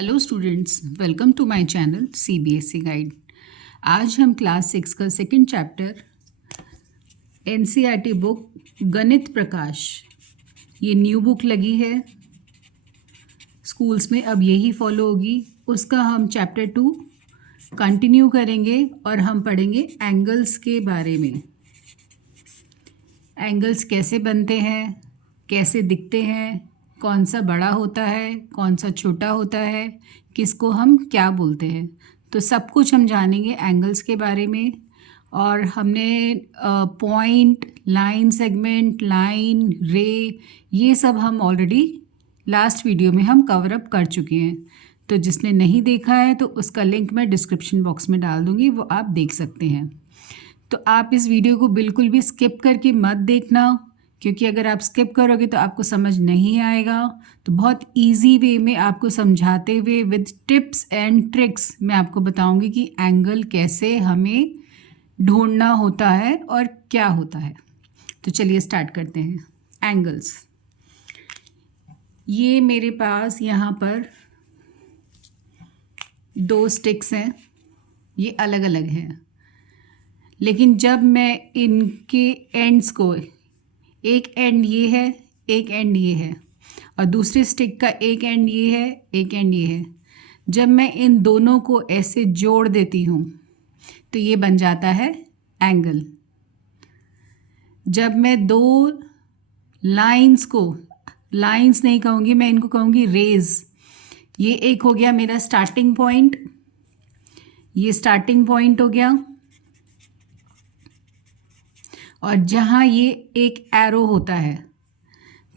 Hello students, welcome to my channel CBSE guide. आज हम class 6 का सेकंड चैप्टर एनसीईआरटी बुक गणित प्रकाश, ये न्यू बुक लगी है स्कूल्स में, अब यही फॉलो होगी। उसका हम चैप्टर 2 कंटिन्यू करेंगे और हम पढ़ेंगे एंगल्स के बारे में। एंगल्स कैसे बनते हैं, कैसे दिखते हैं, कौन सा बड़ा होता है, कौन सा छोटा होता है, किसको हम क्या बोलते हैं, तो सब कुछ हम जानेंगे एंगल्स के बारे में। और हमने पॉइंट, लाइन सेगमेंट, लाइन, रे, ये सब हम ऑलरेडी लास्ट वीडियो में हम कवर अप कर चुके हैं। तो जिसने नहीं देखा है तो उसका लिंक मैं डिस्क्रिप्शन बॉक्स में डाल दूँगी, वो आप देख सकते हैं। तो आप इस वीडियो को बिल्कुल भी स्किप करके मत देखना, क्योंकि अगर आप स्किप करोगे तो आपको समझ नहीं आएगा। तो बहुत इजी वे में आपको समझाते हुए विद टिप्स एंड ट्रिक्स मैं आपको बताऊंगी कि एंगल कैसे हमें ढूंढना होता है और क्या होता है। तो चलिए स्टार्ट करते हैं। एंगल्स, ये मेरे पास यहाँ पर 2 स्टिक्स हैं, ये अलग अलग हैं, लेकिन जब मैं इनके एंड्स को, एक एंड ये है, एक एंड ये है, और दूसरे स्टिक का एक एंड ये है, एक एंड ये है, जब मैं इन दोनों को ऐसे जोड़ देती हूँ तो ये बन जाता है एंगल। जब मैं 2 लाइंस को, लाइंस नहीं कहूँगी मैं, इनको कहूँगी रेज, ये एक हो गया मेरा स्टार्टिंग पॉइंट, ये स्टार्टिंग पॉइंट हो गया, और जहाँ ये एक एरो होता है,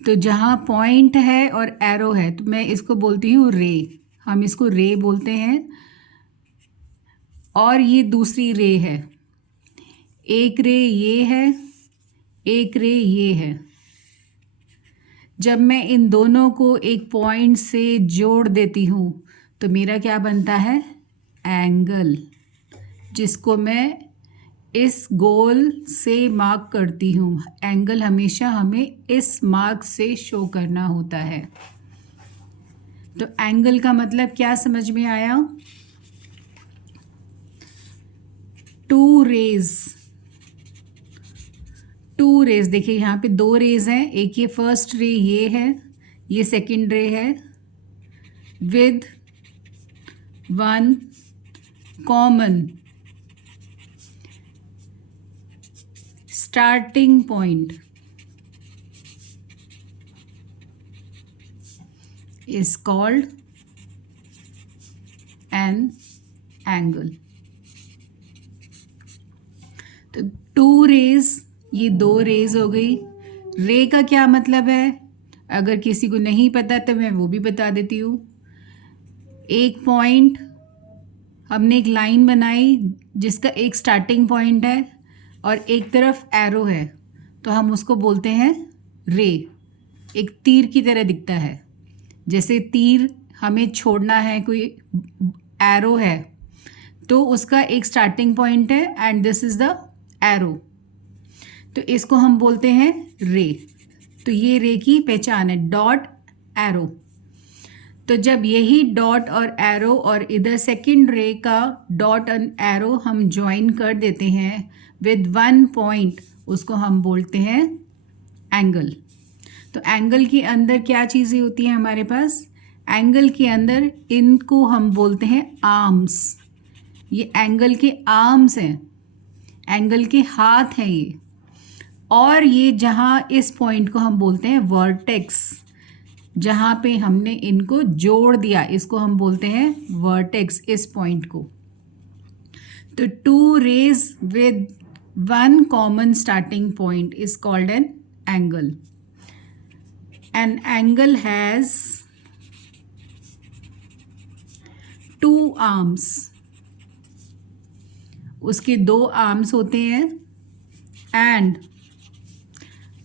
तो जहाँ पॉइंट है और एरो है तो मैं इसको बोलती हूँ रे, हम इसको रे बोलते हैं। और ये दूसरी रे है, एक रे ये है, एक रे ये है। जब मैं इन दोनों को एक पॉइंट से जोड़ देती हूँ तो मेरा क्या बनता है, एंगल, जिसको मैं इस गोल से मार्क करती हूँ। एंगल हमेशा हमें इस मार्क से शो करना होता है। तो एंगल का मतलब क्या समझ में आया? 2 रेज, 2 रेज, देखिए यहाँ पे 2 रेज हैं, एक ये फर्स्ट रे ये है, ये सेकंड रे है, with 1 common starting point is called an angle। तो 2 रेज, ये 2 रेज हो गई। रे का क्या मतलब है, अगर किसी को नहीं पता तो मैं वो भी बता देती हूँ। एक पॉइंट, हमने एक लाइन बनाई जिसका एक स्टार्टिंग पॉइंट है और एक तरफ एरो है, तो हम उसको बोलते हैं रे। एक तीर की तरह दिखता है, जैसे तीर हमें छोड़ना है, कोई एरो है तो उसका एक स्टार्टिंग पॉइंट है and this is the arrow, तो इसको हम बोलते हैं रे। तो ये रे की पहचान है, डॉट एरो। तो जब यही डॉट और एरो और इधर सेकंड रे का डॉट एंड एरो हम ज्वाइन कर देते हैं विद 1 पॉइंट, उसको हम बोलते हैं एंगल। तो एंगल के अंदर क्या चीज़ें होती हैं हमारे पास? एंगल के अंदर इनको हम बोलते हैं आर्म्स। ये एंगल के आर्म्स हैं, एंगल के हाथ हैं ये। और ये जहाँ इस पॉइंट को हम बोलते हैं वर्टेक्स, जहाँ पे हमने इनको जोड़ दिया, इसको हम बोलते हैं वर्टेक्स, इस पॉइंट को। तो 2 rays with 1 common starting point is called an angle. An angle has 2 arms, उसके 2 आर्म्स होते हैं, एंड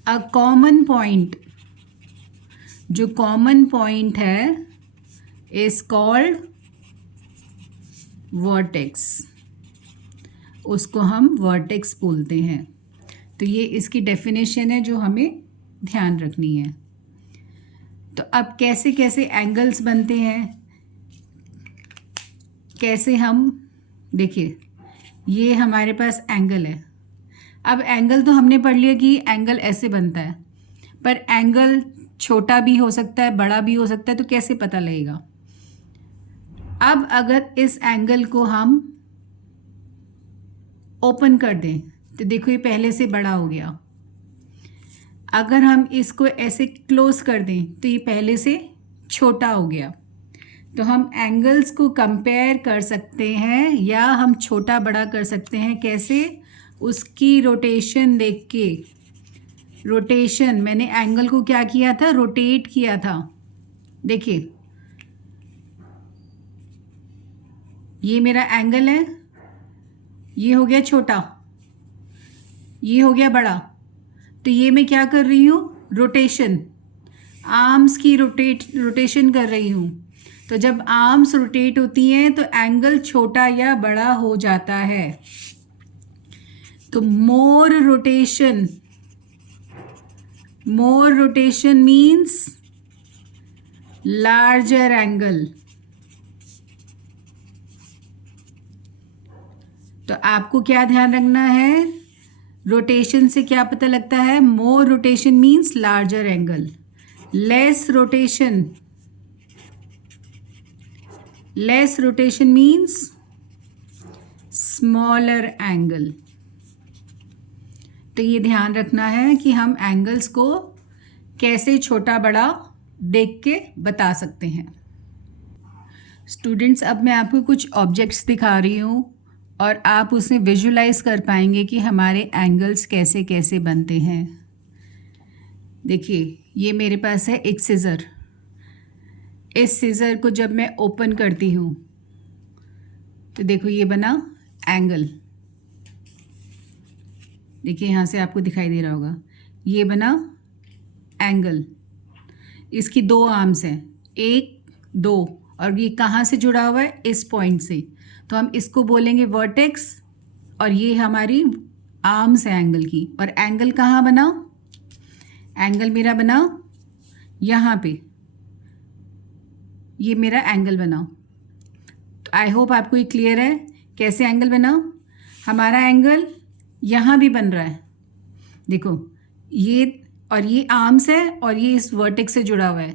अ कॉमन पॉइंट, जो कॉमन पॉइंट है इज कॉल्ड वर्टेक्स, उसको हम वर्टेक्स बोलते हैं। तो ये इसकी डेफिनेशन है जो हमें ध्यान रखनी है। तो अब कैसे कैसे एंगल्स बनते हैं, कैसे हम, देखिए ये हमारे पास एंगल है। अब एंगल तो हमने पढ़ लिया कि एंगल ऐसे बनता है, पर एंगल छोटा भी हो सकता है, बड़ा भी हो सकता है, तो कैसे पता लगेगा? अब अगर इस एंगल को हम ओपन कर दें तो देखो ये पहले से बड़ा हो गया। अगर हम इसको ऐसे क्लोज कर दें तो ये पहले से छोटा हो गया। तो हम एंगल्स को कंपेयर कर सकते हैं या हम छोटा बड़ा कर सकते हैं। कैसे? उसकी रोटेशन देख के। रोटेशन, मैंने एंगल को क्या किया था? रोटेट किया था। देखिए ये मेरा एंगल है, ये हो गया छोटा, ये हो गया बड़ा। तो ये मैं क्या कर रही हूँ? रोटेशन, आर्म्स की रोटेशन कर रही हूँ। तो जब आर्म्स रोटेट होती हैं तो एंगल छोटा या बड़ा हो जाता है। तो मोर रोटेशन मीन्स लार्जर एंगल। तो आपको क्या ध्यान रखना है? रोटेशन से क्या पता लगता है? More rotation means larger angle. Less rotation means smaller angle. तो ये ध्यान रखना है कि हम एंगल्स को कैसे छोटा बड़ा देख के बता सकते हैं। स्टूडेंट्स, अब मैं आपको कुछ ऑब्जेक्ट्स दिखा रही हूँ और आप उसे विजुलाइज कर पाएंगे कि हमारे एंगल्स कैसे कैसे बनते हैं। देखिए ये मेरे पास है एक सीज़र। इस सीज़र को जब मैं ओपन करती हूँ तो देखो ये बना एंगल। देखिए यहाँ से आपको दिखाई दे रहा होगा, ये बना एंगल। इसकी दो आर्म्स हैं, 1 2, और ये कहाँ से जुड़ा हुआ है? इस पॉइंट से। तो हम इसको बोलेंगे वर्टेक्स, और ये हमारी आर्म्स है एंगल की। और एंगल कहाँ बना? एंगल मेरा बना यहाँ पे, ये मेरा एंगल बना। तो आई होप आपको ये क्लियर है कैसे एंगल बना। हमारा एंगल यहाँ भी बन रहा है, देखो ये, और ये आर्म्स है और ये इस वर्टेक्स से जुड़ा हुआ है।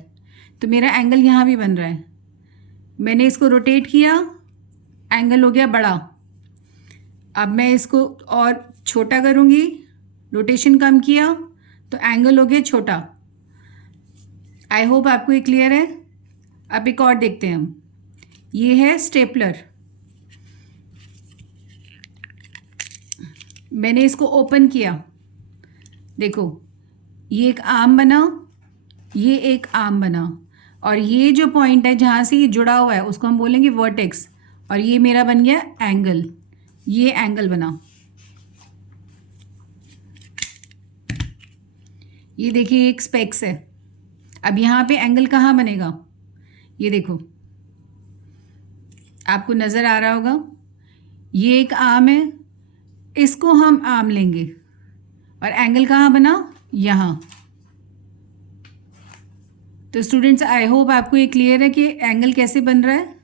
तो मेरा एंगल यहाँ भी बन रहा है। मैंने इसको रोटेट किया, एंगल हो गया बड़ा। अब मैं इसको और छोटा करूँगी, रोटेशन कम किया तो एंगल हो गया छोटा। आई होप आपको ये क्लियर है। अब एक और देखते हैं हम। ये है स्टेपलर। मैंने इसको ओपन किया, देखो ये एक आर्म बना, ये एक आर्म बना, और ये जो पॉइंट है जहाँ से ये जुड़ा हुआ है उसको हम बोलेंगे वर्टेक्स, और ये मेरा बन गया एंगल। ये एंगल बना। ये देखिए एक स्पेक्स है। अब यहाँ पे एंगल कहाँ बनेगा? ये देखो आपको नज़र आ रहा होगा, ये एक आर्म है, इसको हम आर्म लेंगे और एंगल कहाँ बना? यहाँ। तो स्टूडेंट्स आई होप आपको ये क्लियर है कि एंगल कैसे बन रहा है।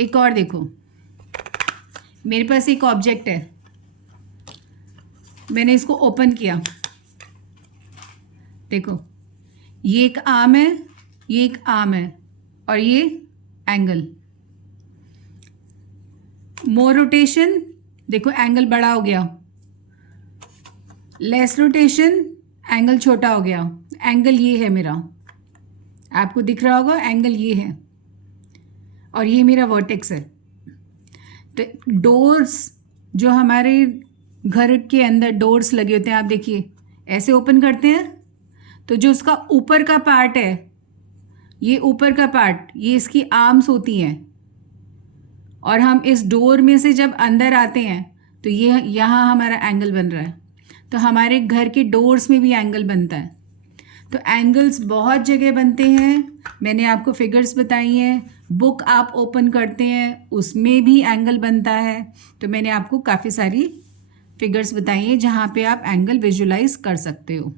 एक और देखो, मेरे पास एक ऑब्जेक्ट है, मैंने इसको ओपन किया, देखो ये एक आर्म है, ये एक आर्म है, और ये एंगल। मोर रोटेशन, देखो एंगल बड़ा हो गया। लेस रोटेशन, एंगल छोटा हो गया। एंगल ये है मेरा, आपको दिख रहा होगा एंगल ये है, और ये मेरा वर्टेक्स है। तो डोर्स, जो हमारे घर के अंदर डोर्स लगे होते हैं, आप देखिए ऐसे ओपन करते हैं, तो जो उसका ऊपर का पार्ट है, ये ऊपर का पार्ट, ये इसकी आर्म्स होती हैं, और हम इस डोर में से जब अंदर आते हैं तो ये यहाँ हमारा एंगल बन रहा है। तो हमारे घर के डोर्स में भी एंगल बनता है। तो एंगल्स बहुत जगह बनते हैं, मैंने आपको फिगर्स बताई हैं। बुक आप ओपन करते हैं उसमें भी एंगल बनता है। तो मैंने आपको काफ़ी सारी फिगर्स बताई हैं जहाँ पे आप एंगल विजुलाइज कर सकते हो।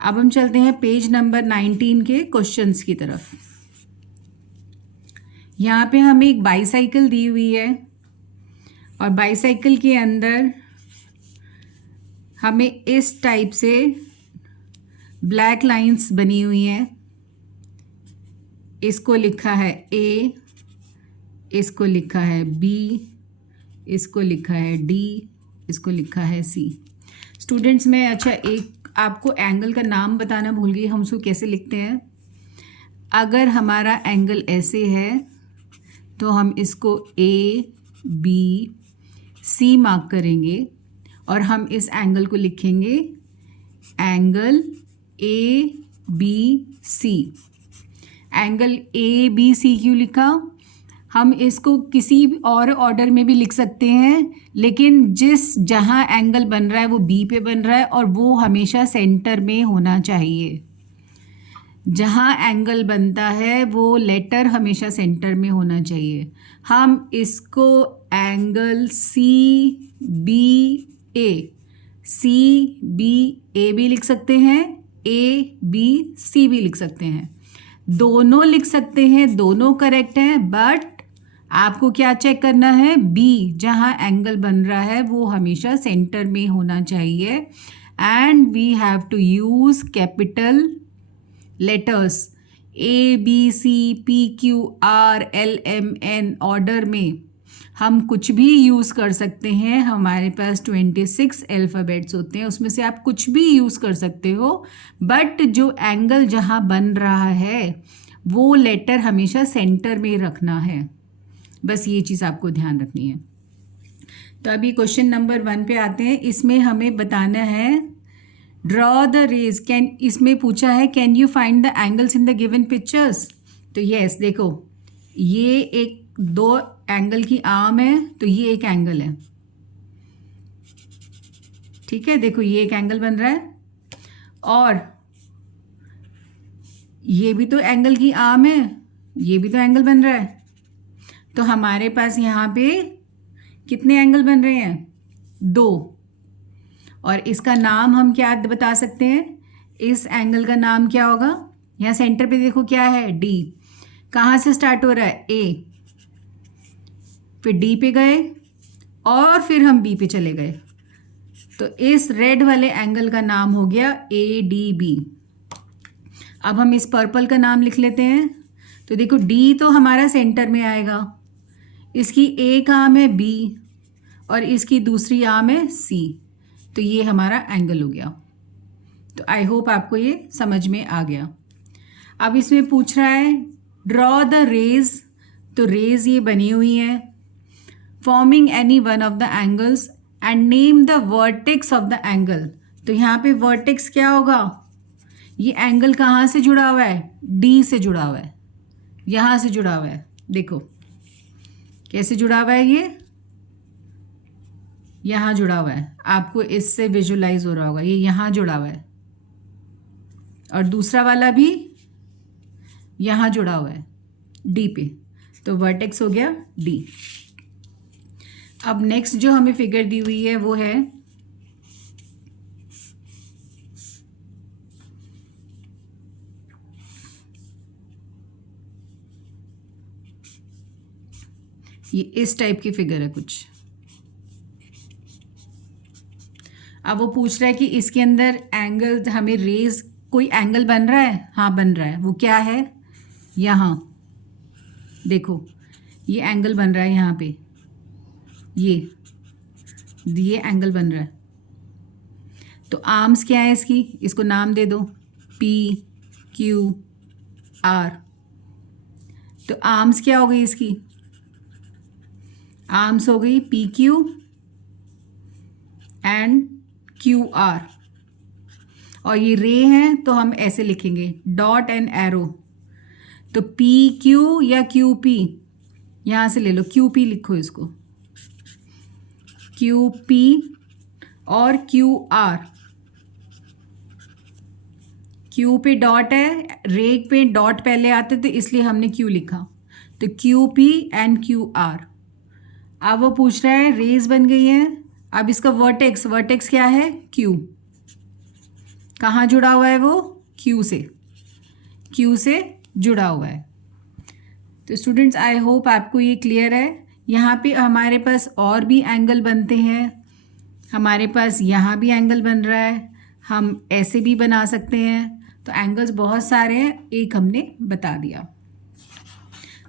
अब हम चलते हैं पेज नंबर 19 के क्वेश्चंस की तरफ। यहाँ पे हमें एक बाईसाइकिल दी हुई है और बाईसाइकिल के अंदर हमें इस टाइप से ब्लैक लाइंस बनी हुई हैं। इसको लिखा है ए, इसको लिखा है बी, इसको लिखा है डी, इसको लिखा है सी। स्टूडेंट्स मैं अच्छा एक आपको एंगल का नाम बताना भूल गई, हम उसको कैसे लिखते हैं। अगर हमारा एंगल ऐसे है तो हम इसको ए बी सी मार्क करेंगे और हम इस एंगल को लिखेंगे angle A B C. Angle A B C क्यों लिखा? हम इसको किसी और ऑर्डर में भी लिख सकते हैं, लेकिन जहाँ एंगल बन रहा है वो बी पे बन रहा है और वो हमेशा सेंटर में होना चाहिए। जहाँ एंगल बनता है वो लेटर हमेशा सेंटर में होना चाहिए। हम इसको एंगल सी बी ए भी लिख सकते हैं, ए बी सी भी लिख सकते हैं, दोनों लिख सकते हैं, दोनों करेक्ट हैं। बट आपको क्या चेक करना है? बी जहाँ एंगल बन रहा है वो हमेशा सेंटर में होना चाहिए। And we have to use capital letters A B C P Q R L M N order में हम कुछ भी यूज़ कर सकते हैं। हमारे पास 26 अल्फ़ाबेट्स होते हैं, उसमें से आप कुछ भी यूज़ कर सकते हो, बट जो एंगल जहाँ बन रहा है वो लेटर हमेशा सेंटर में रखना है। बस ये चीज़ आपको ध्यान रखनी है। तो अभी क्वेश्चन नंबर 1 पे आते हैं। इसमें हमें बताना है ड्रॉ द रेज। इसमें पूछा है can you find the angles in the given pictures. तो यस, देखो ये एक दो एंगल की आर्म है, तो ये एक एंगल है, ठीक है। देखो ये एक एंगल बन रहा है और ये भी तो एंगल की आर्म है, ये भी तो एंगल बन रहा है। तो हमारे पास यहाँ पे कितने एंगल बन रहे हैं? 2। और इसका नाम हम क्या बता सकते हैं? इस एंगल का नाम क्या होगा? यहाँ सेंटर पे देखो क्या है? डी। कहाँ से स्टार्ट हो रहा है? ए, फिर डी पे गए और फिर हम बी पे चले गए। तो इस रेड वाले एंगल का नाम हो गया ए डी बी। अब हम इस पर्पल का नाम लिख लेते हैं। तो देखो डी तो हमारा सेंटर में आएगा, इसकी एक आर्म है बी और इसकी दूसरी आर्म है सी। तो ये हमारा एंगल हो गया। तो आई होप आपको ये समझ में आ गया। अब इसमें पूछ रहा है ड्रॉ द रेज। तो रेज ये बनी हुई है forming any one of the angles and name the vertex of the angle. तो यहाँ पे वर्टेक्स क्या होगा? ये एंगल कहाँ से जुड़ा हुआ है? डी से जुड़ा हुआ है, यहाँ से जुड़ा हुआ है। देखो कैसे जुड़ा हुआ है, ये यहाँ जुड़ा हुआ है। आपको इससे विजुलाइज हो रहा होगा, ये यहाँ जुड़ा हुआ है और दूसरा वाला भी यहाँ जुड़ा हुआ है डी पे। तो वर्टेक्स हो गया डी। अब नेक्स्ट जो हमें फिगर दी हुई है वो है ये इस टाइप की फिगर है कुछ। अब वो पूछ रहा है कि इसके अंदर एंगल हमें रेज, कोई एंगल बन रहा है? हाँ बन रहा है। वो क्या है? यहाँ देखो ये एंगल बन रहा है, यहाँ पे ये एंगल बन रहा है। तो आर्म्स क्या है इसकी? इसको नाम दे दो पी क्यू आर। तो आर्म्स क्या हो गई इसकी? आर्म्स हो गई P Q and Q R. और ये रे हैं तो हम ऐसे लिखेंगे डॉट एंड एरो। तो पी क्यू या क्यू पी, यहाँ से ले लो क्यू पी लिखो इसको, क्यू पी और क्यू आर। क्यू पे डॉट है, रे पे डॉट पहले आते तो इसलिए हमने क्यू लिखा। तो Q P and Q R. अब वो पूछ रहा है रेज बन गई है, अब इसका वर्टेक्स क्या है? क्यू। कहाँ जुड़ा हुआ है वो? क्यू से जुड़ा हुआ है। तो स्टूडेंट्स आई होप आपको ये क्लियर है। यहाँ पे हमारे पास और भी एंगल बनते हैं, हमारे पास यहाँ भी एंगल बन रहा है, हम ऐसे भी बना सकते हैं। तो एंगल्स बहुत सारे हैं, एक हमने बता दिया।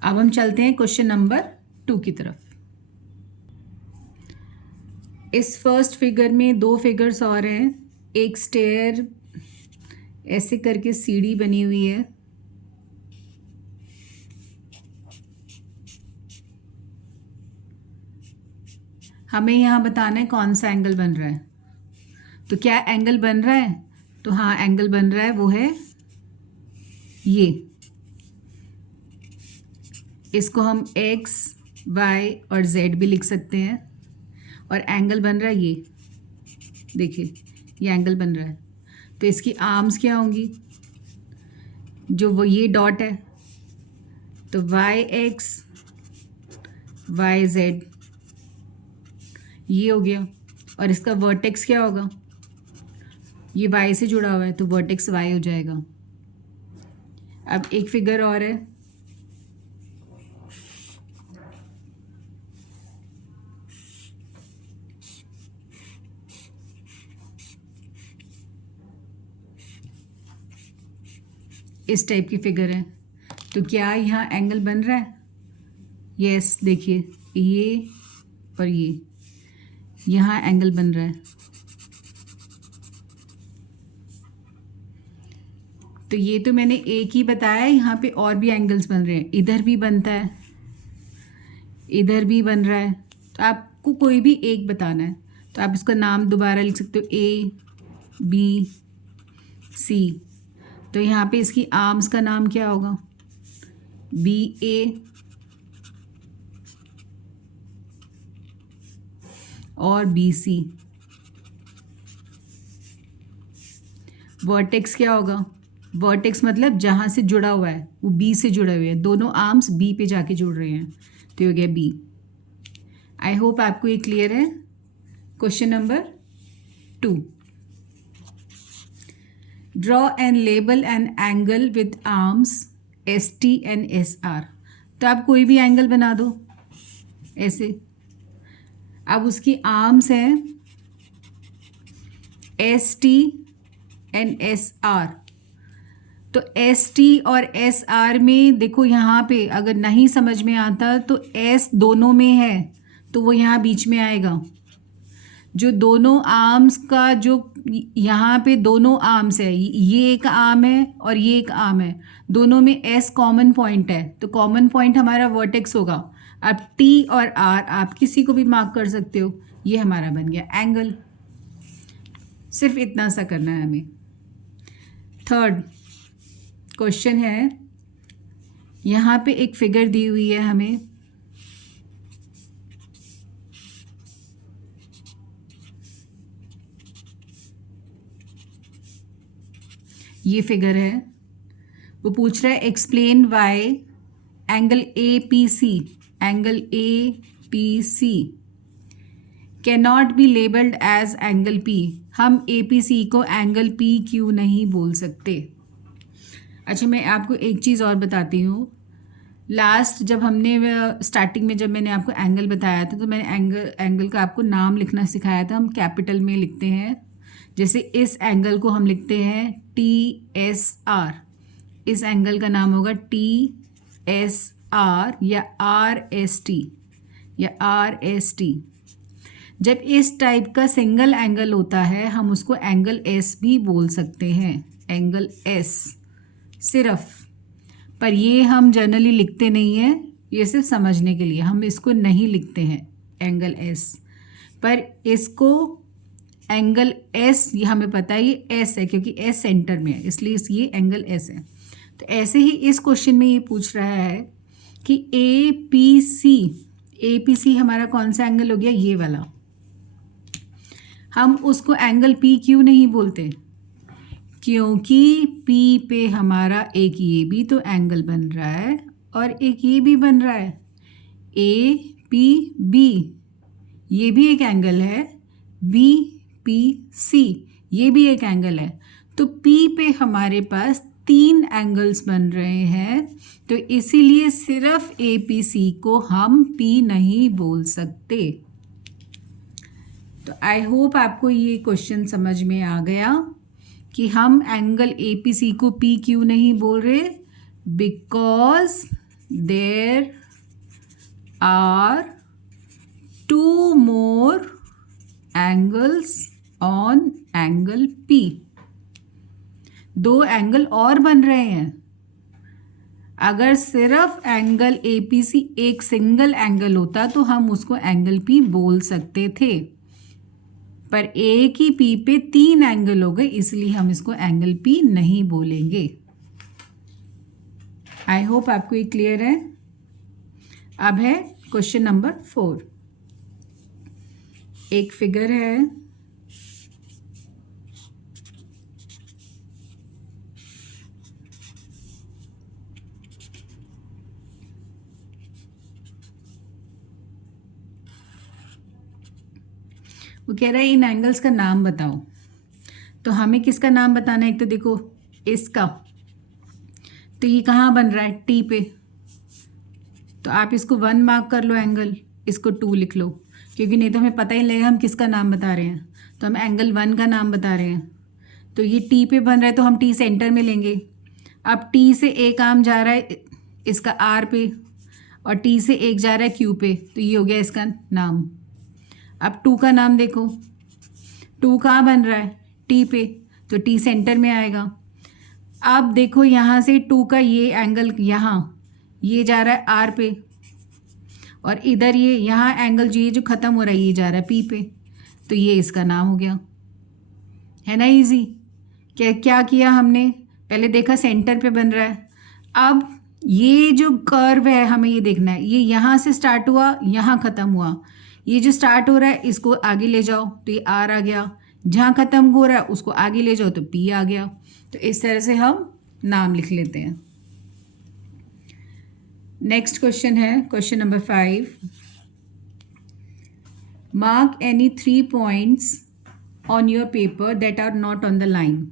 अब हम चलते हैं क्वेश्चन नंबर 2 की तरफ। इस फर्स्ट फिगर में 2 फिगर्स और हैं। एक स्टेयर ऐसे करके सीढ़ी बनी हुई है, हमें यहाँ बताना है कौन सा एंगल बन रहा है। तो क्या एंगल बन रहा है? तो हाँ एंगल बन रहा है, वो है ये। इसको हम x, y और z भी लिख सकते हैं। और एंगल बन रहा है ये, देखिए ये एंगल बन रहा है। तो इसकी आर्म्स क्या होंगी? जो वो ये डॉट है, तो yx yz ये हो गया। और इसका वर्टेक्स क्या होगा? ये y से जुड़ा हुआ है तो वर्टेक्स y हो जाएगा। अब एक फिगर और है, इस टाइप की फिगर है। तो क्या यहाँ एंगल बन रहा है? यस, देखिए ये और ये, यहाँ एंगल बन रहा है। तो ये तो मैंने एक ही बताया, यहाँ पे और भी एंगल्स बन रहे हैं। इधर भी बनता है, इधर भी बन रहा है। तो आपको कोई भी एक बताना है, तो आप इसका नाम दोबारा लिख सकते हो, ए बी सी। तो यहाँ पे इसकी आर्म्स का नाम क्या होगा? बी ए और बी सी। वर्टेक्स क्या होगा? वर्टेक्स मतलब जहाँ से जुड़ा हुआ है वो बी से जुड़े हुए हैं, दोनों आर्म्स बी पे जाके जुड़ रहे हैं, तो हो गया बी। आई होप आपको ये क्लियर है। Question number 2, draw and label an angle with arms S T and S R. तो आप कोई भी एंगल बना दो ऐसे। अब उसकी आर्म्स हैं S T and S R. तो एस टी और एस आर में देखो, यहाँ पे अगर नहीं समझ में आता तो एस दोनों में है तो वो यहाँ बीच में आएगा। जो दोनों आर्म्स का जो यहाँ पे दोनों आर्म्स है, ये एक आर्म है और ये एक आर्म है, दोनों में एस कॉमन पॉइंट है, तो कॉमन पॉइंट हमारा वर्टेक्स होगा। अब टी और आर आप किसी को भी मार्क कर सकते हो, ये हमारा बन गया एंगल। सिर्फ इतना सा करना है हमें। थर्ड क्वेश्चन है, यहाँ पे एक फिगर दी हुई है हमें, ये फिगर है। वो पूछ रहा है explain why angle A P C can not be labelled as angle P. हम ए पी सी को एंगल पी क्यों नहीं बोल सकते? अच्छा, मैं आपको एक चीज़ और बताती हूँ। लास्ट जब हमने स्टार्टिंग में जब मैंने आपको एंगल बताया था, तो मैंने एंगल का आपको नाम लिखना सिखाया था। हम कैपिटल में लिखते हैं, जैसे इस एंगल को हम लिखते हैं टी एस आर। इस एंगल का नाम होगा टी एस आर या आर एस टी या आर एस टी। जब इस टाइप का सिंगल एंगल होता है, हम उसको एंगल एस भी बोल सकते हैं, एंगल एस सिर्फ। पर ये हम जनरली लिखते नहीं हैं, ये सिर्फ समझने के लिए हम इसको नहीं लिखते हैं एंगल एस। पर इसको एंगल एस, ये हमें पता है ये एस है क्योंकि एस सेंटर में है, इसलिए ये एंगल एस है। तो ऐसे ही इस क्वेश्चन में ये पूछ रहा है कि ए पी सी हमारा कौन सा एंगल हो गया? ये वाला। हम उसको एंगल पी क्यों नहीं बोलते? क्योंकि पी पे हमारा एक ये भी तो एंगल बन रहा है और एक ये भी बन रहा है, ए पी बी, ये भी एक एंगल है, बी पी सी ये भी एक एंगल है। तो पी पे हमारे पास 3 एंगल्स बन रहे हैं, तो इसीलिए सिर्फ APC को हम P नहीं बोल सकते। तो आई होप आपको ये क्वेश्चन समझ में आ गया कि हम एंगल APC को P क्यों नहीं बोल रहे, because there are 2 more angles on angle P। 2 angle और बन रहे हैं। अगर सिर्फ एंगल APC एक सिंगल एंगल होता तो हम उसको एंगल P बोल सकते थे, पर एक ही P पे 3 एंगल हो गए, इसलिए हम इसको एंगल P नहीं बोलेंगे। आई होप आपको ये क्लियर है। अब है क्वेश्चन नंबर 4। एक फिगर है, वो कह रहा है इन एंगल्स का नाम बताओ। तो हमें किसका नाम बताना है, एक तो देखो इसका, तो ये कहाँ बन रहा है, टी पे, तो आप इसको 1 मार्क कर लो एंगल, इसको 2 लिख लो, क्योंकि नहीं तो हमें पता ही लगेगा हम किसका नाम बता रहे हैं। तो हम एंगल 1 का नाम बता रहे हैं, तो ये टी पे बन रहा है, तो हम टी सेंटर में लेंगे। अब टी से एक आर्म जा रहा है इसका आर पे, और टी से एक जा रहा है क्यू पे, तो ये हो गया इसका नाम। अब 2 का नाम देखो, 2 कहाँ बन रहा है, टी पे, तो टी सेंटर में आएगा। अब देखो यहाँ से 2 का ये एंगल, यहाँ ये जा रहा है आर पे, और इधर ये यहाँ एंगल जो ख़त्म हो रहा है ये जा रहा है पी पे, तो ये इसका नाम हो गया। है ना इजी। क्या किया हमने, पहले देखा सेंटर पे बन रहा है। अब ये जो कर्व है हमें ये देखना है, ये यहाँ से स्टार्ट हुआ, यहाँ ख़त्म हुआ, ये जो स्टार्ट हो रहा है इसको आगे ले जाओ, तो ये आर आ गया, जहाँ ख़त्म हो रहा है उसको आगे ले जाओ तो पी आ गया। तो इस तरह से हम नाम लिख लेते हैं। नेक्स्ट क्वेश्चन है question number 5। Mark any 3 points on your paper that are not on the line.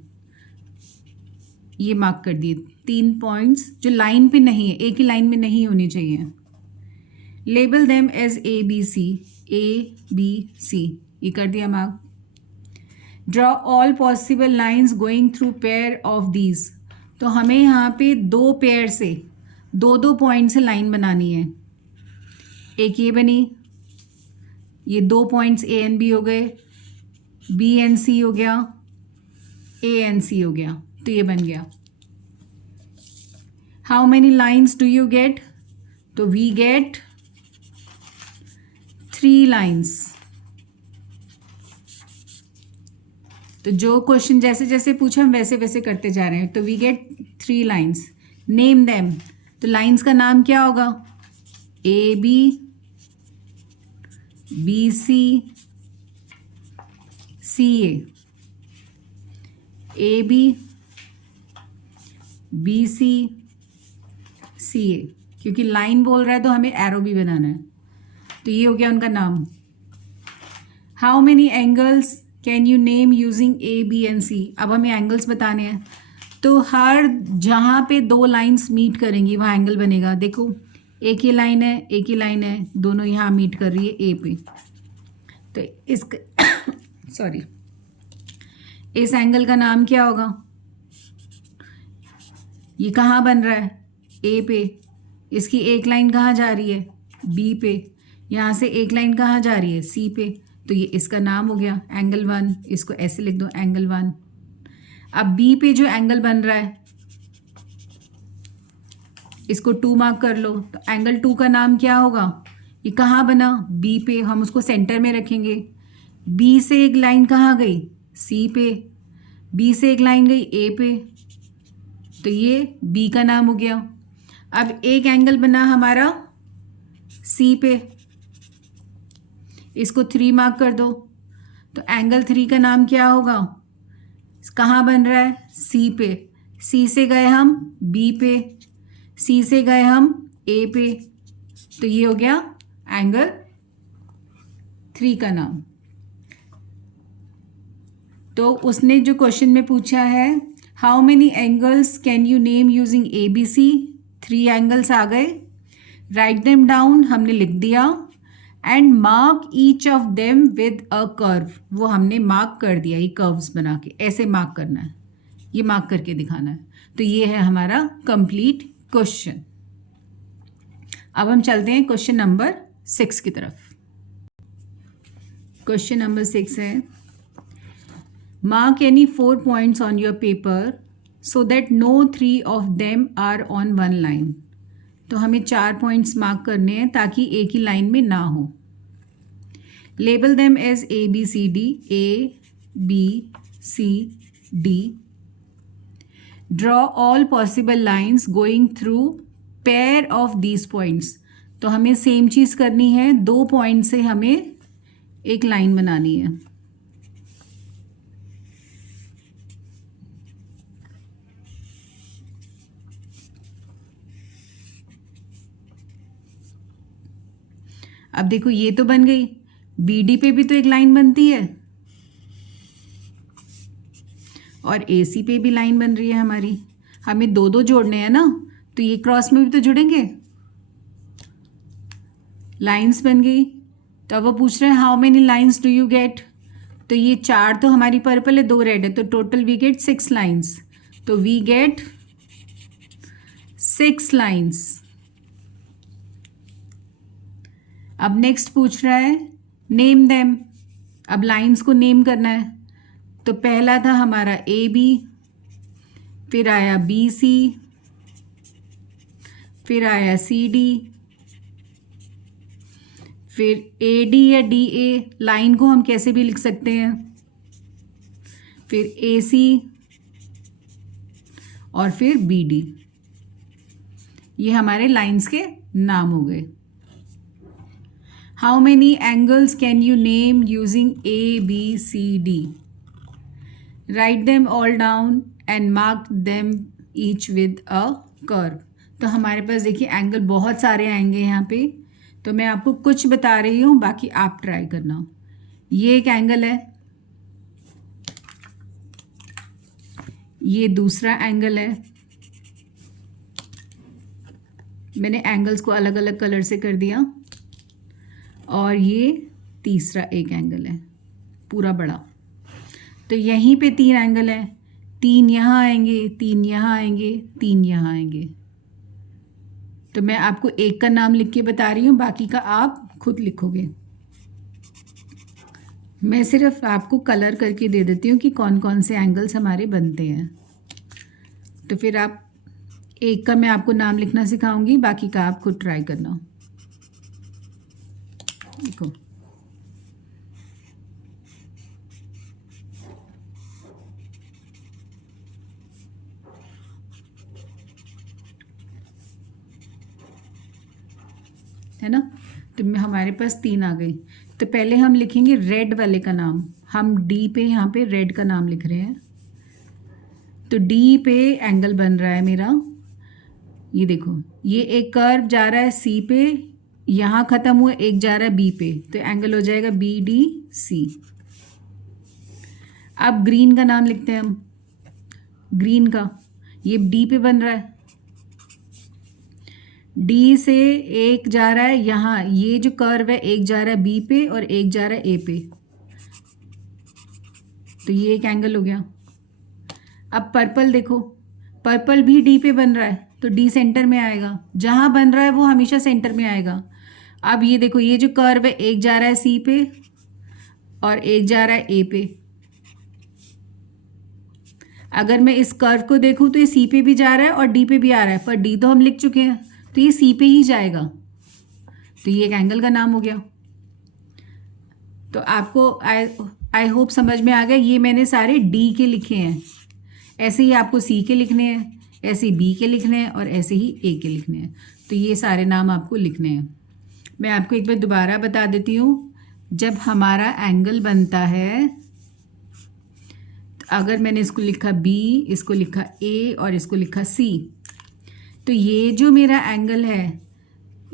ये मार्क कर दिए 3 पॉइंट्स जो लाइन पे नहीं है, एक ही लाइन में नहीं होनी चाहिए। लेबल देम एज ABC, ये कर दिया mark. Draw all possible lines going through pair of these. तो हमें यहाँ पे 2 पेयर से 2 पॉइंट से लाइन बनानी है। एक ये बनी, ये 2 पॉइंट्स A एंड B हो गए, B एंड C हो गया, A एंड C हो गया, तो ये बन गया। How many lines do you get, तो वी गेट 3 लाइन्स। तो जो क्वेश्चन जैसे जैसे पूछा हम वैसे वैसे करते जा रहे हैं। तो we get 3 lines. Name them, तो लाइन्स का नाम क्या होगा, AB, BC, CA। AB, BC, CA, क्योंकि लाइन बोल रहा है तो हमें एरो भी बनाना है, तो ये हो गया उनका नाम। How many angles can you name using A, B and C। अब हमें एंगल्स बताने हैं, तो हर जहाँ पे 2 लाइंस मीट करेंगी वहाँ एंगल बनेगा। देखो एक ही लाइन है, एक ही लाइन है, दोनों यहाँ मीट कर रही है A पे, तो इस एंगल का नाम क्या होगा, ये कहाँ बन रहा है, A पे, इसकी एक लाइन कहाँ जा रही है, B पे, यहाँ से एक लाइन कहाँ जा रही है, C पे, तो ये इसका नाम हो गया एंगल 1। इसको ऐसे लिख दो एंगल 1। अब B पे जो एंगल बन रहा है इसको 2 मार्क कर लो, तो एंगल 2 का नाम क्या होगा, ये कहाँ बना, B पे, हम उसको सेंटर में रखेंगे। B से एक लाइन कहाँ गई, C पे, B से एक लाइन गई A पे, तो ये B का नाम हो गया। अब एक एंगल बना हमारा C पे, इसको 3 मार्क कर दो, तो एंगल 3 का नाम क्या होगा, कहाँ बन रहा है, C पे, C से गए हम B पे, C से गए हम A पे, तो ये हो गया एंगल 3 का नाम। तो उसने जो क्वेश्चन में पूछा है how many angles can you name using ABC? 3 angles आ गए. राइट देम डाउन, हमने लिख दिया. And mark each of them with a curve. वो हमने मार्क कर दिया, ये कर्व्स बना के ऐसे मार्क करना है, ये मार्क करके दिखाना है. तो ये है हमारा कंप्लीट क्वेश्चन. अब हम चलते हैं क्वेश्चन नंबर 6 की तरफ. क्वेश्चन नंबर 6 है, mark any 4 points on your paper so that no 3 of them are on 1 line. तो हमें 4 पॉइंट्स मार्क करने हैं ताकि एक ही लाइन में ना हो. Label them as ABCD. ABCD. Draw all possible lines going through pair of these points. तो हमें सेम चीज़ करनी है, 2 पॉइंट से हमें एक लाइन बनानी है. अब देखो ये तो बन गई, BD पे भी तो एक लाइन बनती है और AC पे भी लाइन बन रही है हमारी. हमें 2 जोड़ने हैं ना, तो ये क्रॉस में भी तो जुड़ेंगे. लाइंस बन गई. तो अब वो पूछ रहे हैं how many lines do you get. तो ये 4 तो हमारी पर्पल है, 2 रेड है, तो टोटल वी गेट 6 लाइंस. तो वी गेट 6 लाइंस. अब नेक्स्ट पूछ रहा है नेम देम. अब लाइंस को नेम करना है. तो पहला था हमारा AB, फिर आया BC, फिर आया CD, फिर AD या DA. लाइन को हम कैसे भी लिख सकते हैं. फिर AC और फिर BD. ये हमारे लाइंस के नाम हो गए. How many angles can you name using ABCD? Write them all down and mark them each with a curve. तो हमारे पास देखिए एंगल बहुत सारे आएंगे यहाँ पे. तो मैं आपको कुछ बता रही हूँ, बाकी आप ट्राई करना. ये एक एंगल है, ये दूसरा एंगल है. मैंने एंगल्स को अलग अलग कलर से कर दिया. और ये तीसरा एक एंगल है पूरा बड़ा. तो यहीं पे 3 एंगल हैं. 3 यहाँ आएंगे, 3 यहाँ आएंगे, 3 यहाँ आएंगे. तो मैं आपको एक का नाम लिख के बता रही हूँ, बाकी का आप खुद लिखोगे. मैं सिर्फ आपको कलर करके दे देती हूँ कि कौन कौन से एंगल्स हमारे बनते हैं. तो फिर आप एक का मैं आपको नाम लिखना सिखाऊंगी, बाकी का आप खुद ट्राई करना. देखो है ना. तो हमारे पास 3 आ गई. तो पहले हम लिखेंगे रेड वाले का नाम. हम D पे यहाँ पे रेड का नाम लिख रहे हैं. तो D पे एंगल बन रहा है मेरा. ये देखो, ये एक कर्व जा रहा है C पे, यहाँ ख़त्म हुआ, एक जा रहा है B पे. तो एंगल हो जाएगा BDC. अब ग्रीन का नाम लिखते हैं हम. ग्रीन का ये D पे बन रहा है. D से एक जा रहा है यहाँ, ये जो कर्व है एक जा रहा है B पे और एक जा रहा है A पे. तो ये एक एंगल हो गया. अब पर्पल देखो, पर्पल भी D पे बन रहा है, तो D सेंटर में आएगा. जहाँ बन रहा है वो हमेशा सेंटर में आएगा. अब ये देखो, ये जो कर्व है एक जा रहा है C पे और एक जा रहा है A पे. अगर मैं इस कर्व को देखूँ तो ये C पे भी जा रहा है और D पे भी आ रहा है, पर D तो हम लिख चुके हैं, तो ये C पे ही जाएगा. तो ये एक एंगल का नाम हो गया. तो आपको आई होप समझ में आ गया. ये मैंने सारे D के लिखे हैं. ऐसे ही आपको C के लिखने हैं, ऐसे ही B के लिखने हैं और ऐसे ही A के लिखने हैं. तो ये सारे नाम आपको लिखने हैं. मैं आपको एक बार दोबारा बता देती हूँ. जब हमारा एंगल बनता है, तो अगर मैंने इसको लिखा B, इसको लिखा A और इसको लिखा C, तो ये जो मेरा एंगल है,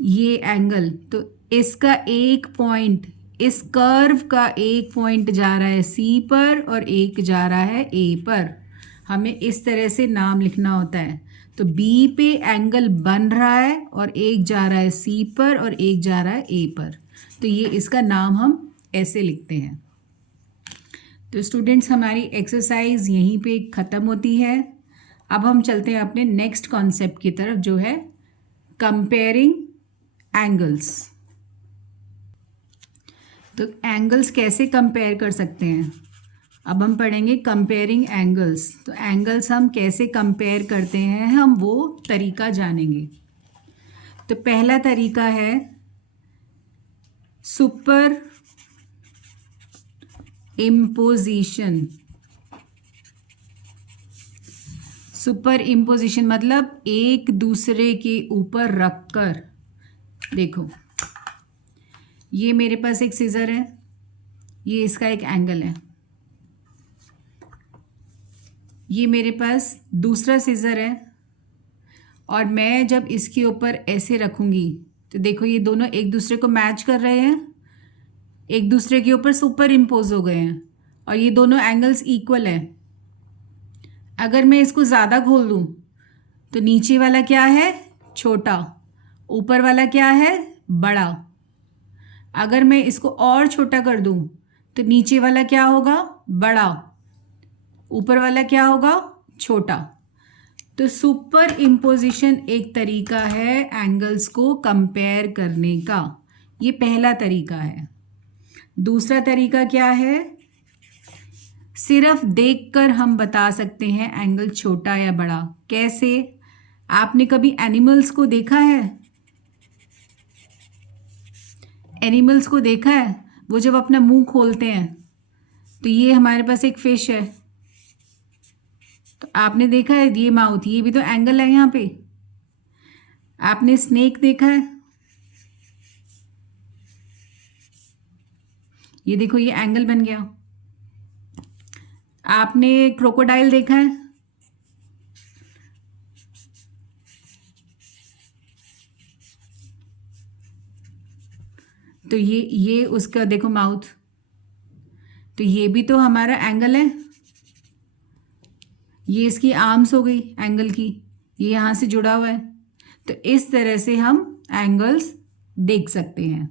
ये एंगल, तो इसका एक पॉइंट, इस कर्व का एक पॉइंट जा रहा है C पर और एक जा रहा है A पर. हमें इस तरह से नाम लिखना होता है। तो बी पे एंगल बन रहा है और एक जा रहा है सी पर और एक जा रहा है ए पर, तो ये इसका नाम हम ऐसे लिखते हैं। तो स्टूडेंट्स हमारी एक्सरसाइज यहीं पे ख़त्म होती है। अब हम चलते हैं अपने नेक्स्ट कॉन्सेप्ट की तरफ, जो है कंपेयरिंग एंगल्स। तो एंगल्स कैसे कंपेयर कर सकते हैं, अब हम पढ़ेंगे कंपेयरिंग एंगल्स। तो एंगल्स हम कैसे कंपेयर करते हैं, हम वो तरीका जानेंगे। तो पहला तरीका है सुपर इम्पोजिशन। सुपर इम्पोजिशन मतलब एक दूसरे के ऊपर रखकर। देखो, ये मेरे पास एक सीजर है, ये इसका एक एंगल है। ये मेरे पास दूसरा सीजर है और मैं जब इसके ऊपर ऐसे रखूँगी तो देखो ये दोनों एक दूसरे को मैच कर रहे हैं, एक दूसरे के ऊपर सुपर इम्पोज हो गए हैं और ये दोनों एंगल्स इक्वल है। अगर मैं इसको ज़्यादा खोल दूँ तो नीचे वाला क्या है, छोटा, ऊपर वाला क्या है, बड़ा। अगर मैं इसको और छोटा कर दूँ तो नीचे वाला क्या होगा, बड़ा, ऊपर वाला क्या होगा, छोटा। तो सुपर इम्पोजिशन एक तरीका है एंगल्स को कंपेयर करने का, ये पहला तरीका है। दूसरा तरीका क्या है, सिर्फ देखकर हम बता सकते हैं एंगल छोटा या बड़ा। कैसे, आपने कभी एनिमल्स को देखा है, एनिमल्स को देखा है, वो जब अपना मुंह खोलते हैं तो ये हमारे पास एक फिश है, तो आपने देखा है ये माउथ, ये भी तो एंगल है यहाँ पे। आपने स्नेक देखा है, ये देखो ये एंगल बन गया। आपने क्रोकोडाइल देखा है, तो ये उसका देखो माउथ, तो ये भी तो हमारा एंगल है। ये इसकी आर्म्स हो गई एंगल की, ये यहाँ से जुड़ा हुआ है। तो इस तरह से हम एंगल्स देख सकते हैं।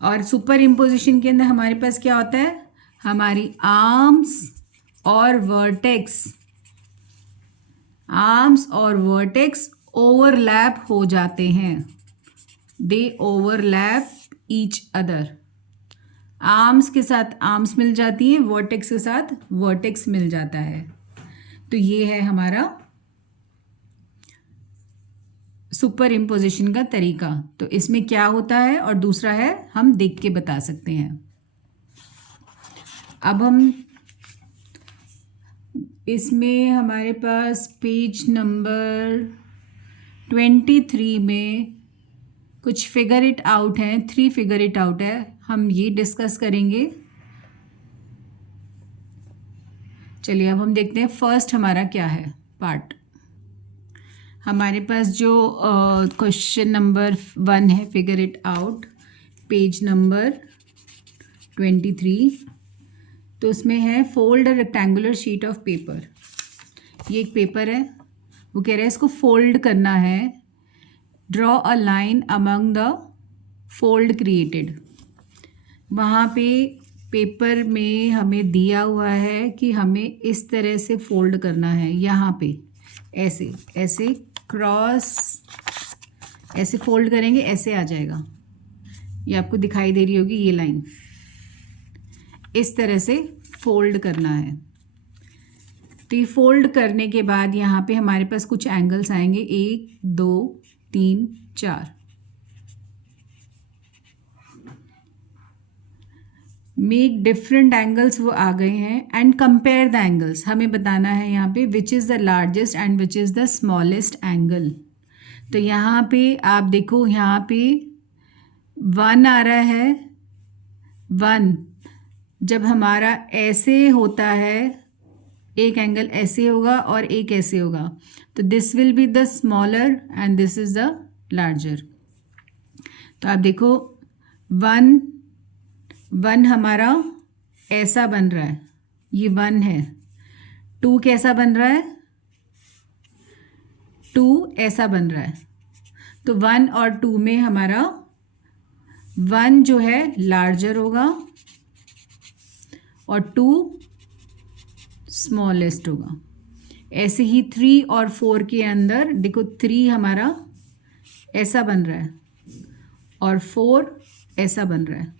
और सुपर इम्पोजिशन के अंदर हमारे पास क्या होता है, हमारी आर्म्स और वर्टेक्स ओवरलैप हो जाते हैं, दे ओवरलैप ईच अदर। आर्म्स के साथ आर्म्स मिल जाती है, वर्टेक्स के साथ वर्टेक्स मिल जाता है। तो ये है हमारा सुपर इम्पोजिशन का तरीका। तो इसमें क्या होता है और दूसरा है हम देख के बता सकते हैं। अब हम इसमें हमारे पास पेज नंबर 23 में कुछ फिगर इट आउट हैं, 3 फिगर इट आउट है, हम ये डिस्कस करेंगे। चलिए अब हम देखते हैं फर्स्ट हमारा क्या है पार्ट। हमारे पास जो क्वेश्चन नंबर 1 है, figure it out, page number 23, तो उसमें है fold a rectangular sheet of paper. ये एक पेपर है, वो कह रहा है इसको फोल्ड करना है। Draw a line among the fold created. वहाँ पे पेपर में हमें दिया हुआ है कि हमें इस तरह से फोल्ड करना है, यहाँ पे ऐसे ऐसे क्रॉस, ऐसे फोल्ड करेंगे ऐसे आ जाएगा। ये आपको दिखाई दे रही होगी ये लाइन, इस तरह से फोल्ड करना है। तो ये फोल्ड करने के बाद यहाँ पे हमारे पास कुछ एंगल्स आएंगे, 1 2 3 4। मेक डिफरेंट एंगल्स वो आ गए हैं एंड कंपेयर द एंगल्स। हमें बताना है यहाँ पे which is the largest and which is the smallest angle. तो यहाँ पे आप देखो, यहाँ पे 1 आ रहा है। 1 जब हमारा ऐसे होता है, एक एंगल ऐसे होगा और एक ऐसे होगा, तो this will be the smaller and this is the larger. तो आप देखो 1 हमारा ऐसा बन रहा है, ये 1 है। 2 कैसा बन रहा है, 2 ऐसा बन रहा है। तो 1 और 2 में हमारा 1 जो है लार्जर होगा और 2 स्मॉलेस्ट होगा। ऐसे ही 3 और 4 के अंदर देखो 3 हमारा ऐसा बन रहा है और 4 ऐसा बन रहा है।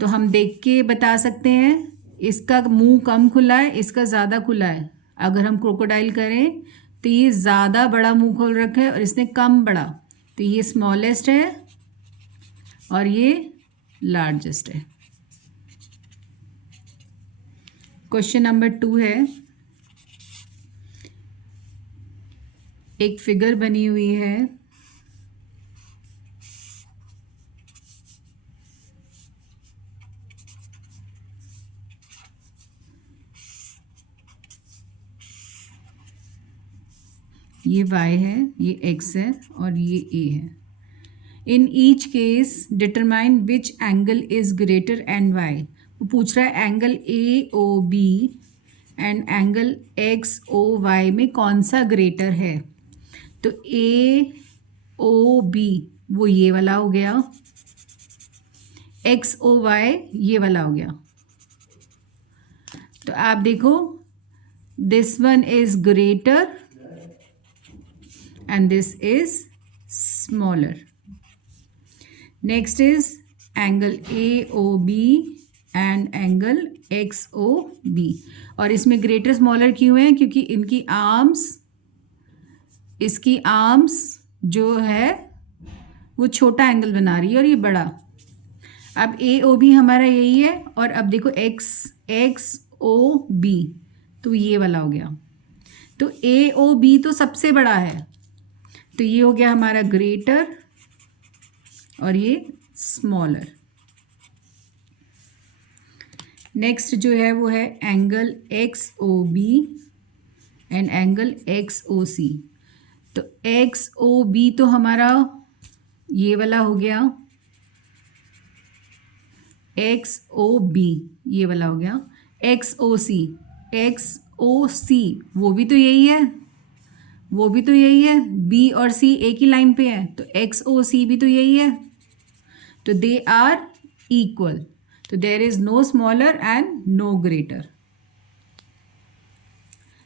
तो हम देख के बता सकते हैं इसका मुंह कम खुला है, इसका ज़्यादा खुला है। अगर हम क्रोकोडाइल करें तो ये ज़्यादा बड़ा मुंह खोल रखा है और इसने कम बड़ा, तो ये स्मॉलेस्ट है और ये लार्जेस्ट है। क्वेश्चन नंबर 2 है, एक फिगर बनी हुई है। ये y है, ये x है और ये a है। In each case determine which angle is greater and y। वो पूछ रहा है angle AOB and angle XOY में कौन सा ग्रेटर है। तो AOB वो ये वाला हो गया, XOY ये वाला हो गया। तो आप देखो this one is greater and this is smaller. Next is angle AOB and angle XOB। और इसमें ग्रेटर स्मॉलर क्यों है, क्योंकि इनकी आर्म्स, इसकी आर्म्स जो है वो छोटा एंगल बना रही है और ये बड़ा। अब AOB हमारा यही है और अब देखो XOB तो ये वाला हो गया। तो AOB तो सबसे बड़ा है, तो ये हो गया हमारा ग्रेटर और ये स्मॉलर। नेक्स्ट जो है वो है angle XOB and angle XOC। तो XOB तो हमारा ये वाला हो गया, XOB ये वाला हो गया, XOC वो भी तो यही है, वो भी तो यही है। B और C एक ही लाइन पे है, तो XOC भी तो यही है। तो दे आर इक्वल, तो there is no smaller and no greater.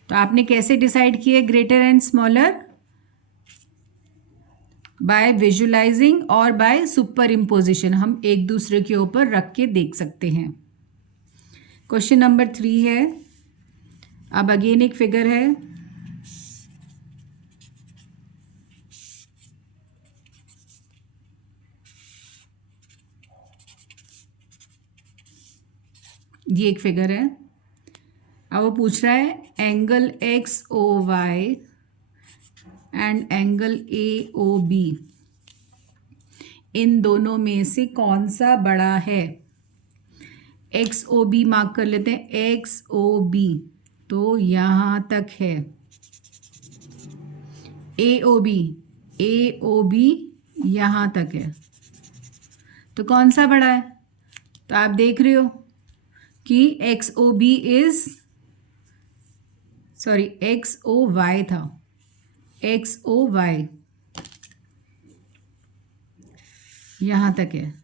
तो आपने कैसे डिसाइड किए greater and smaller? By visualising और बाय सुपर इम्पोजिशन। हम एक दूसरे के ऊपर रख के देख सकते हैं। क्वेश्चन नंबर 3 है, अब अगेन एक फिगर है। ये एक फिगर है। अब वो पूछ रहा है angle XOY and angle AOB, इन दोनों में से कौन सा बड़ा है। XOB मार्क कर लेते हैं। XOB तो यहाँ तक है। AOB यहाँ तक है। तो कौन सा बड़ा है? तो आप देख रहे हो कि XOY था, XOY यहाँ तक है,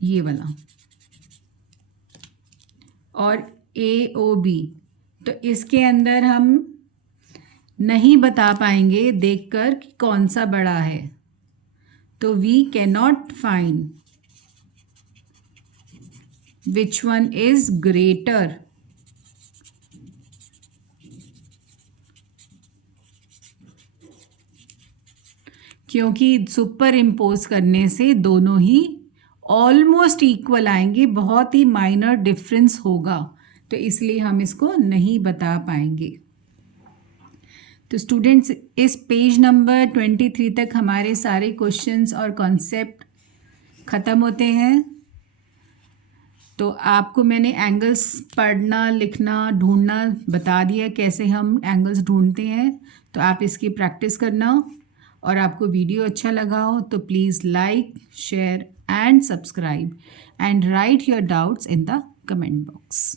ये वाला। और AOB तो इसके अंदर हम नहीं बता पाएंगे देखकर कि कौन सा बड़ा है। तो we can not find which one is greater. क्योंकि सुपर इम्पोज करने से दोनों ही ऑलमोस्ट इक्वल आएंगे, बहुत ही माइनर डिफरेंस होगा, तो इसलिए हम इसको नहीं बता पाएंगे। तो स्टूडेंट्स, इस पेज नंबर 23 तक हमारे सारे क्वेश्चंस और कॉन्सेप्ट ख़त्म होते हैं। तो आपको मैंने एंगल्स पढ़ना, लिखना, ढूंढना बता दिया, कैसे हम एंगल्स ढूंढते हैं। तो आप इसकी प्रैक्टिस करना, और आपको वीडियो अच्छा लगा हो तो please like, share and subscribe and write your doubts in the comment box.